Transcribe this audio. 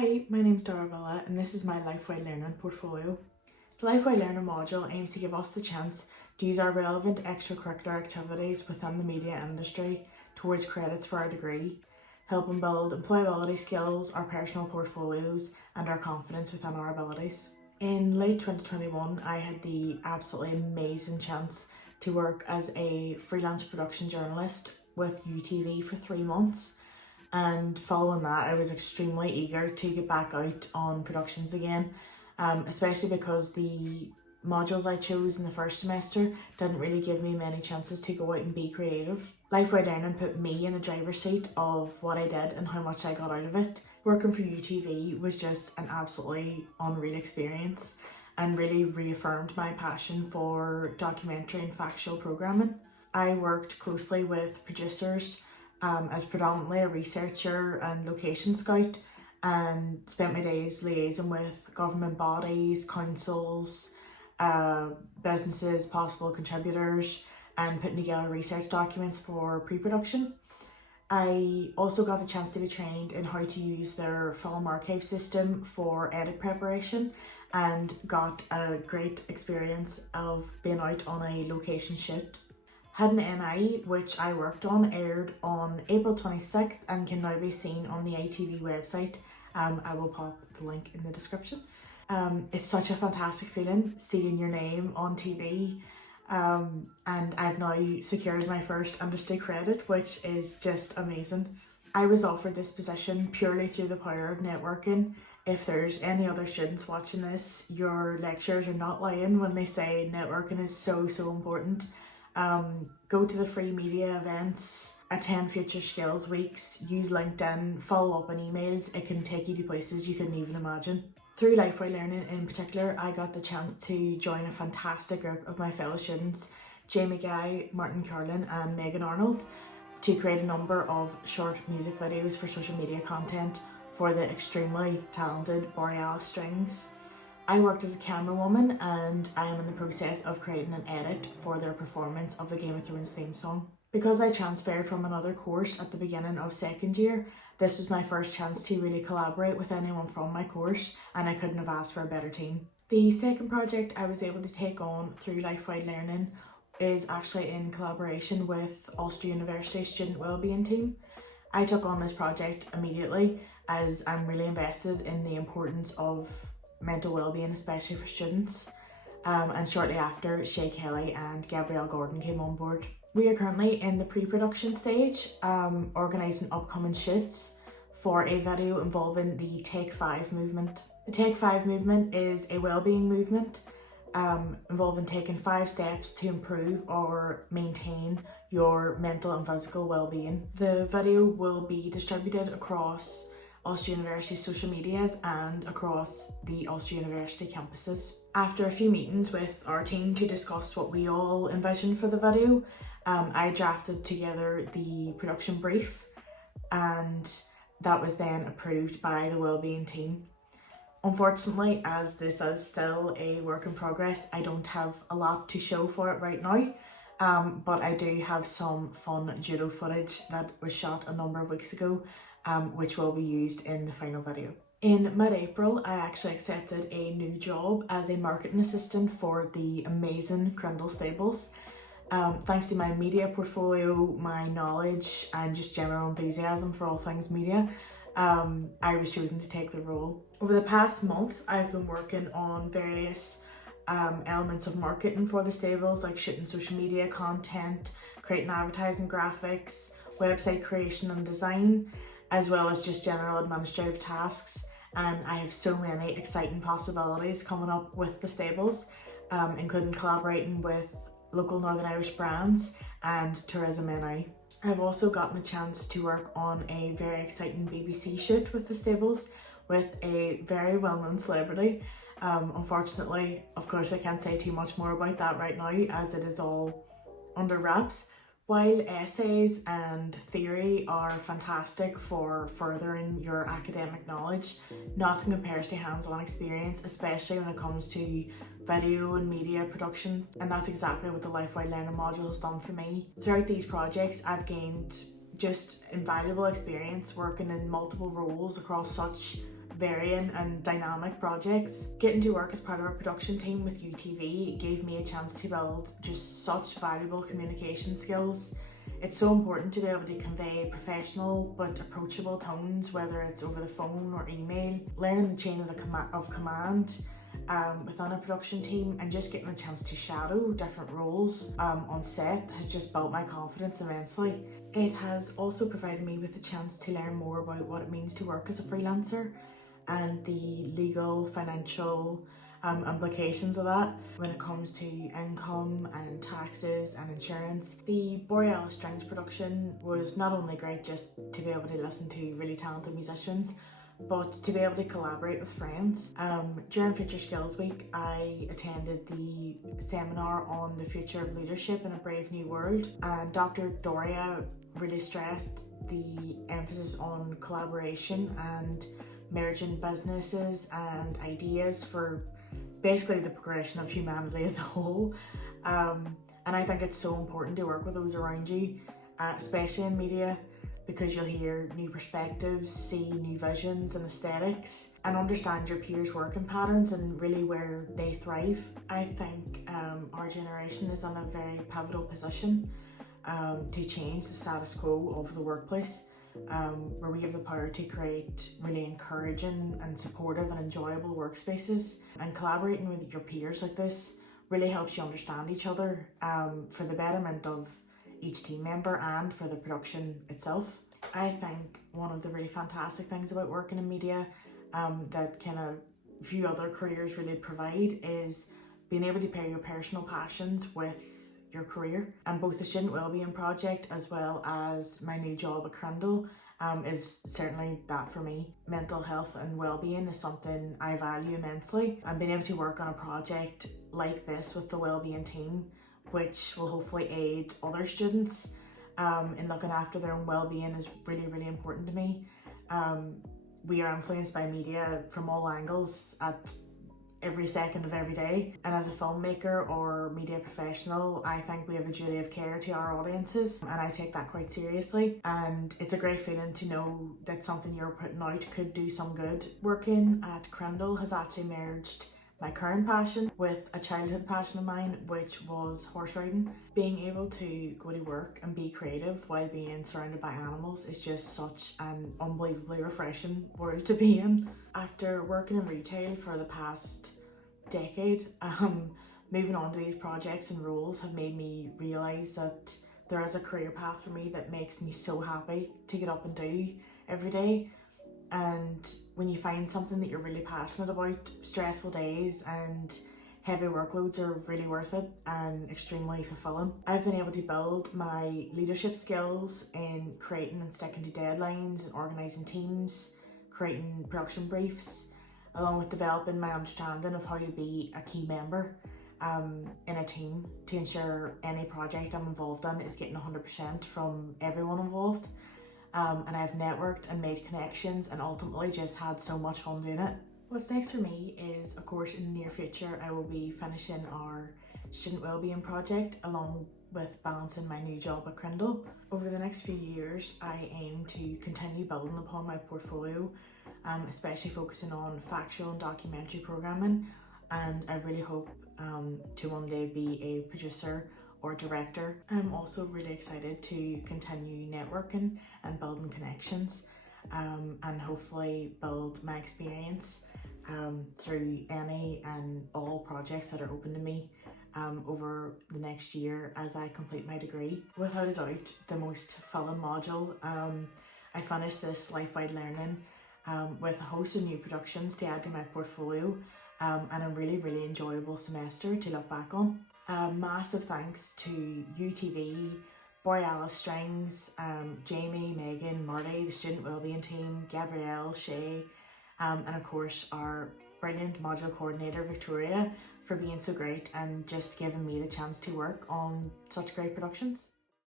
Hi, my name's Daire and this is my Life While Learning portfolio. The Life While Learning module aims to give us the chance to use our relevant extracurricular activities within the media industry towards credits for our degree, helping build employability skills, our personal portfolios and our confidence within our abilities. In late 2021, I had the absolutely amazing chance to work as a freelance production journalist with UTV for 3 months. And following that, I was extremely eager to get back out on productions again, especially because the modules I chose in the first semester didn't really give me many chances to go out and be creative. Life While Learning put me in the driver's seat of what I did and how much I got out of it. Working for UTV was just an absolutely unreal experience and really reaffirmed my passion for documentary and factual programming. I worked closely with producers as predominantly a researcher and location scout, and spent my days liaising with government bodies, councils, businesses, possible contributors, and putting together research documents for pre-production. I also got the chance to be trained in how to use their film archive system for edit preparation and got a great experience of being out on a location shoot. Had an NI, which I worked on, aired on April 26th and can now be seen on the ITV website. I will pop the link in the description. It's such a fantastic feeling seeing your name on TV, and I've now secured my first industry credit, which is just amazing. I was offered this position purely through the power of networking. If there's any other students watching this, your lecturers are not lying when they say networking is so important. Go to the free media events, attend future skills weeks, use LinkedIn, follow up on emails. It can take you to places you couldn't even imagine. Through Life While Learning in particular, I got the chance to join a fantastic group of my fellow students, Jamie Guy, Martin Carlin and Megan Arnold, to create a number of short music videos for social media content for the extremely talented Borealis Strings. I worked as a camerawoman and I am in the process of creating an edit for their performance of the Game of Thrones theme song. Because I transferred from another course at the beginning of second year, this was my first chance to really collaborate with anyone from my course, and I couldn't have asked for a better team. The second project I was able to take on through Life While Learning is actually in collaboration with Ulster University Student Wellbeing Team. I took on this project immediately as I'm really invested in the importance of mental well-being, especially for students, and shortly after, Shay Kelly and Gabrielle Gordon came on board. We are currently in the pre-production stage, organising upcoming shoots for a video involving the Take 5 movement. The Take 5 movement is a well-being movement involving taking 5 steps to improve or maintain your mental and physical well-being. The video will be distributed across Ulster University's social medias and across the Ulster University campuses. After a few meetings with our team to discuss what we all envisioned for the video, I drafted together the production brief, and that was then approved by the wellbeing team. Unfortunately, as this is still a work in progress, I don't have a lot to show for it right now, but I do have some fun judo footage that was shot a number of weeks ago, which will be used in the final video. In mid-April, I actually accepted a new job as a marketing assistant for the amazing LuKrembo stables. Thanks to my media portfolio, my knowledge and just general enthusiasm for all things media, I was chosen to take the role. Over the past month, I've been working on various elements of marketing for the stables, like shooting social media content, creating advertising graphics, website creation and design, as well as just general administrative tasks. And I have so many exciting possibilities coming up with the stables, including collaborating with local Northern Irish brands and Tourism NI. I've also gotten the chance to work on a very exciting BBC shoot with the stables with a very well-known celebrity. Unfortunately, of course, I can't say too much more about that right now as it is all under wraps. While essays and theory are fantastic for furthering your academic knowledge, nothing compares to hands-on experience, especially when it comes to video and media production, and that's exactly what the Life While Learning module has done for me. Throughout these projects, I've gained just invaluable experience working in multiple roles across such varying and dynamic projects. Getting to work as part of a production team with UTV gave me a chance to build just such valuable communication skills. It's so important to be able to convey professional but approachable tones, whether it's over the phone or email. Learning the chain of command within a production team and just getting a chance to shadow different roles on set has just built my confidence immensely. It has also provided me with a chance to learn more about what it means to work as a freelancer and the legal, financial implications of that when it comes to income and taxes and insurance. The Borealis Strings production was not only great just to be able to listen to really talented musicians, but to be able to collaborate with friends. During Future Skills Week, I attended the seminar on the future of leadership in a brave new world, and Dr. Daire really stressed the emphasis on collaboration and merging businesses and ideas for basically the progression of humanity as a whole. And I think it's so important to work with those around you, especially in media, because you'll hear new perspectives, see new visions and aesthetics, and understand your peers' working patterns and really where they thrive. I think our generation is in a very pivotal position to change the status quo of the workplace, where we have the power to create really encouraging and supportive and enjoyable workspaces. And collaborating with your peers like this really helps you understand each other for the betterment of each team member and for the production itself. I think one of the really fantastic things about working in media that kind of few other careers really provide is being able to pair your personal passions with your career. And both the Student Wellbeing Project as well as my new job at LuKrembo is certainly that for me. Mental health and wellbeing is something I value immensely, and being able to work on a project like this with the wellbeing team, which will hopefully aid other students in looking after their own well-being, is really, really important to me. We are influenced by media from all angles at every second of every day, and as a filmmaker or media professional, I think we have a duty of care to our audiences, and I take that quite seriously. And it's a great feeling to know that something you're putting out could do some good. Working at LuKrembo has actually merged my current passion with a childhood passion of mine, which was horse riding. Being able to go to work and be creative while being surrounded by animals is just such an unbelievably refreshing world to be in. After working in retail for the past decade, moving on to these projects and roles have made me realise that there is a career path for me that makes me so happy to get up and do every day. And when you find something that you're really passionate about, stressful days and heavy workloads are really worth it and extremely fulfilling. I've been able to build my leadership skills in creating and sticking to deadlines and organising teams, creating production briefs, along with developing my understanding of how to be a key member in a team to ensure any project I'm involved in is getting 100% from everyone involved. And I've networked and made connections and ultimately just had so much fun doing it. What's next for me is, of course, in the near future, I will be finishing our Student Wellbeing Project along with balancing my new job at LuKrembo. Over the next few years, I aim to continue building upon my portfolio, especially focusing on factual and documentary programming, and I really hope to one day be a producer or director. I'm also really excited to continue networking and building connections and hopefully build my experience through any and all projects that are open to me over the next year as I complete my degree. Without a doubt, the most fun module. I finished this life-wide learning with a host of new productions to add to my portfolio and a really, really enjoyable semester to look back on. Massive thanks to UTV, Borealis Strings, Jamie, Megan, Marty, the Student Wellbeing team, Gabrielle, Shay, and of course our brilliant module coordinator Victoria for being so great and just giving me the chance to work on such great productions.